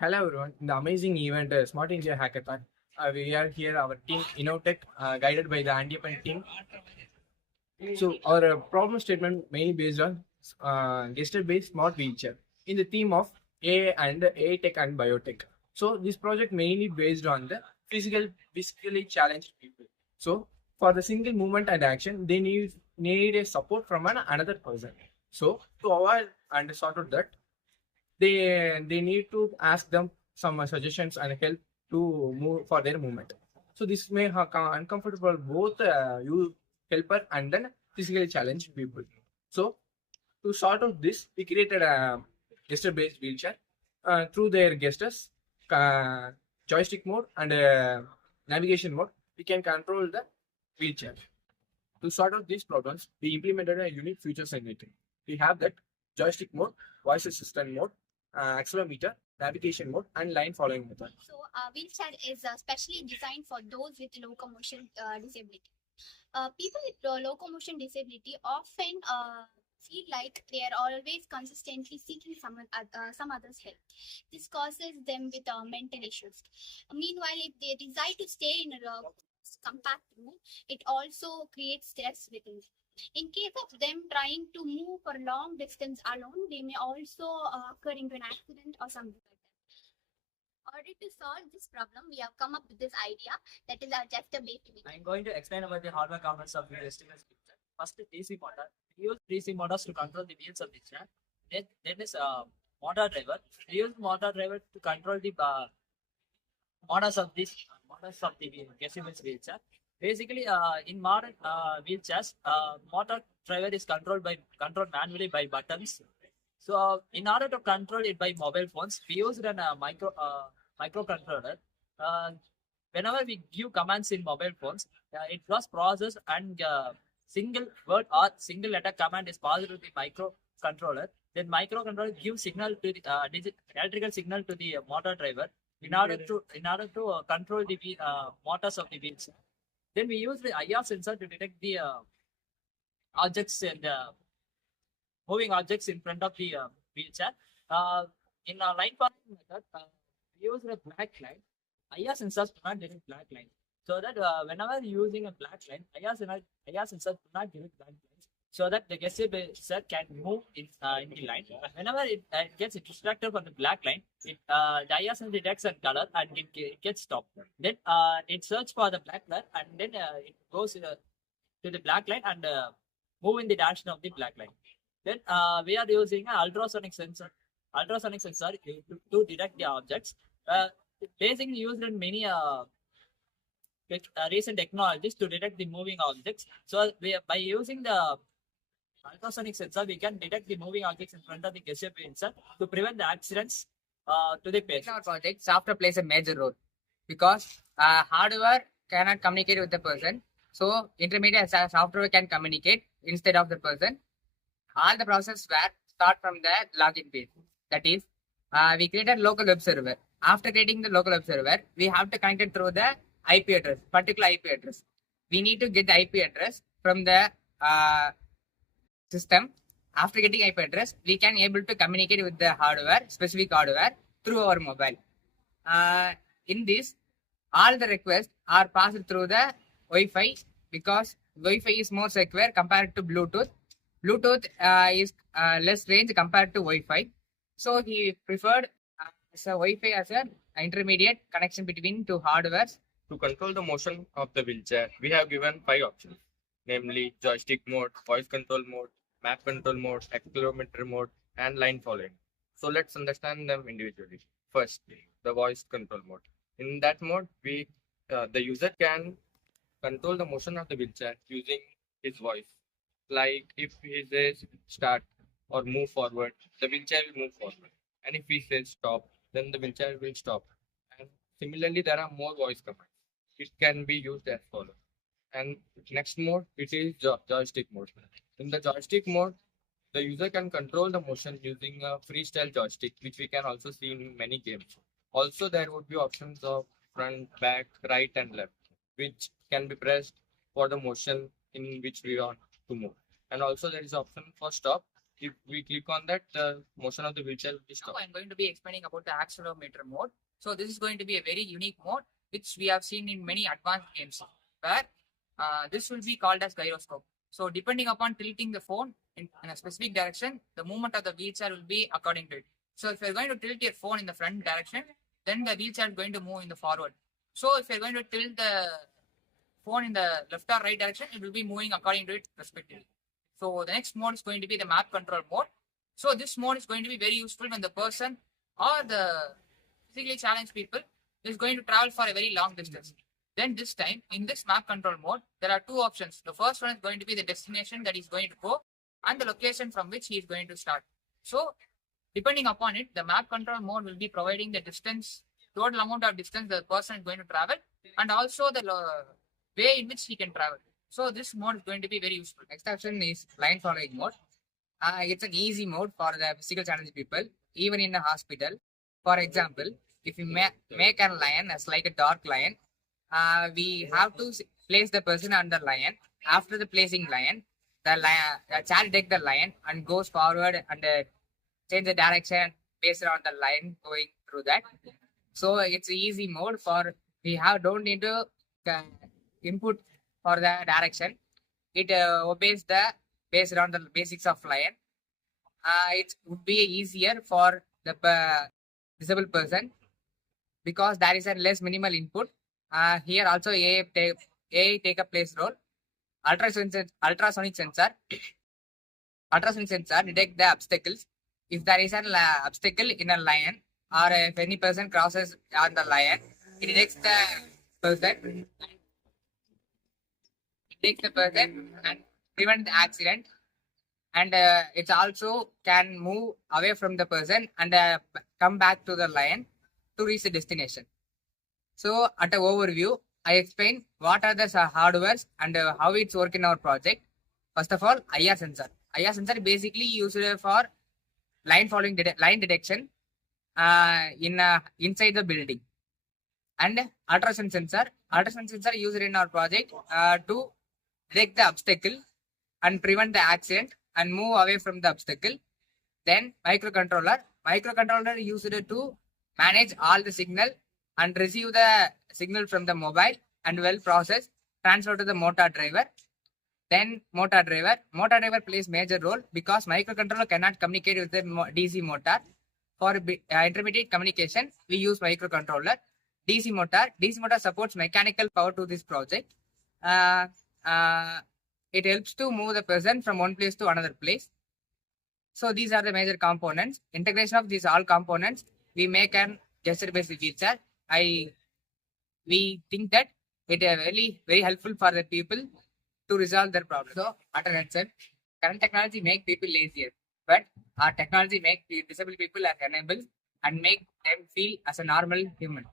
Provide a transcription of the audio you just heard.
Hello everyone. In the amazing event Smart India Hackathon, we are here, our team Innotech, guided by the Andiapan team. So our problem statement mainly based on gesture-based smart wheelchair in the theme of AI and AI tech and biotech. So this project mainly based on the physically challenged people. So for the single movement and action, they need a support from another person. So to avoid and sort out that, they need to ask them some suggestions and help to move for their movement. So this may uncomfortable both you helper and then physically challenged people. So to sort out this, we created a gesture-based wheelchair through their gestures, uh, joystick mode and navigation mode. We can control the wheelchair. To sort out these problems, we implemented a unique features in it. We have that joystick mode, voice assistant mode, accelerometer, navigation mode, and line following method. So, wheelchair is specially designed for those with locomotion disability. People with locomotion disability often feel like they are always consistently seeking some other's help. This causes them with mental issues. Meanwhile, if they decide to stay in a compact room, it also creates stress within them. In case of them trying to move for long distance alone, they may also occur into an accident or something like that. In order to solve this problem, we have come up with this idea that is our gesture-based wheel. I'm going to explain about the hardware components of the estimates picture. First, DC motor. We use DC motors to control the wheels of the chair. Then is motor driver. We use motor driver to control the motors of the Gesimel's wheelchair. Basically, in modern wheelchairs, motor driver is controlled manually by buttons. So, in order to control it by mobile phones, we used an microcontroller. Uh, Whenever we give commands in mobile phones, it was processed and single word or single letter command is passed to the microcontroller. Then microcontroller gives signal to the electrical signal to the motor driver in order to control the motors of the wheels. Then we use the IR sensor to detect the objects and moving objects in front of the wheelchair. Uh, in a line passing method, we use a black line. IR sensors do not detect black line. So that whenever using a black line, IR sensors do not detect black lines. So that the gesture sensor can move in the line. Whenever it gets distracted from the black line, the IR sensor detects a color and it gets stopped. Then it searches for the black color and then it goes to the black line and move in the direction of the black line. Then we are using an ultrasonic sensor to detect the objects. Basically used in many recent technologies to detect the moving objects. So by using the ultrasonic sensor, we can detect the moving objects in front of the gesture sensor to prevent the accidents to the In patient. our project, software plays a major role because hardware cannot communicate with the person. So intermediate software can communicate instead of the person. All the process were start from the login page. That is, we created local web server. After creating the local web server, we have to connect it through the IP address, particular IP address. We need to get the IP address from the system. After getting IP address, we can able to communicate with the hardware, specific hardware through our mobile. In this, all the requests are passed through the Wi-Fi because Wi-Fi is more secure compared to Bluetooth. Bluetooth is less range compared to Wi-Fi. So he preferred Wi-Fi as an intermediate connection between two hardwares. To control the motion of the wheelchair, we have given 5 options, namely joystick mode, voice control mode, map control mode, accelerometer mode, and line following. So let's understand them individually. First, the voice control mode. In that mode, the user can control the motion of the wheelchair using his voice. Like if he says start or move forward, the wheelchair will move forward. And if he says stop, then the wheelchair will stop. And similarly, there are more voice commands. It can be used as follows. And next mode, it is joystick mode. In the joystick mode, the user can control the motion using a freestyle joystick, which we can also see in many games. Also, there would be options of front, back, right, and left, which can be pressed for the motion in which we want to move. And also, there is option for stop, If we click on that, the motion of the wheelchair will be Now stopped. I'm going to be explaining about the accelerometer mode. So this is going to be a very unique mode which we have seen in many advanced games where this will be called as gyroscope. So depending upon tilting the phone in a specific direction, the movement of the wheelchair will be according to it. So if you're going to tilt your phone in the front direction, then the wheelchair is going to move in the forward. So if you're going to tilt the phone in the left or right direction, it will be moving according to it respectively. So the next mode is going to be the map control mode. So this mode is going to be very useful when the person or the physically challenged people is going to travel for a very long distance. Then this time, in this map control mode, there are two options. The first one is going to be the destination that he's going to go and the location from which he is going to start. So depending upon it, the map control mode will be providing the distance, total amount of distance the person is going to travel, and also the way in which he can travel. So this mode is going to be very useful. Next option is line following mode. It's an easy mode for the physical challenged people, even in a hospital. For example, if you make a lion as like a dark lion, we have to place the person on the lion. After the placing lion, the child take the lion and goes forward and change the direction based on the line going through that. So it's easy mode for we don't need to input for the direction. It obeys the based on the basics of lion. It would be easier for the disabled person because there is a less minimal input. Here also AI take a place role. Ultrasonic sensor detect the obstacles. If there is an obstacle in a lion or if any person crosses on the lion, it detects the person. It takes the person and prevent the accident. And it also can move away from the person and come back to the lion to reach the destination. So at an overview, I explain what are the hardwares and how it's work in our project. First of all, IR sensor. IR sensor basically used for line following line detection inside the building. And ultrasound sensor used in our project to detect the obstacle and prevent the accident and move away from the obstacle. Then microcontroller used to manage all the signal and receive the signal from the mobile and well process transfer to the motor driver. Then motor driver plays major role because microcontroller cannot communicate with the DC motor. For intermediate communication, we use microcontroller. DC motor supports mechanical power to this project. It helps to move the person from one place to another place. So these are the major components. Integration of these all components, we make an gesture-based wheelchair. We think that it is very helpful for the people to resolve their problems. So, at an answer, current technology make people lazier, but our technology make the disabled people as enabled and make them feel as a normal human.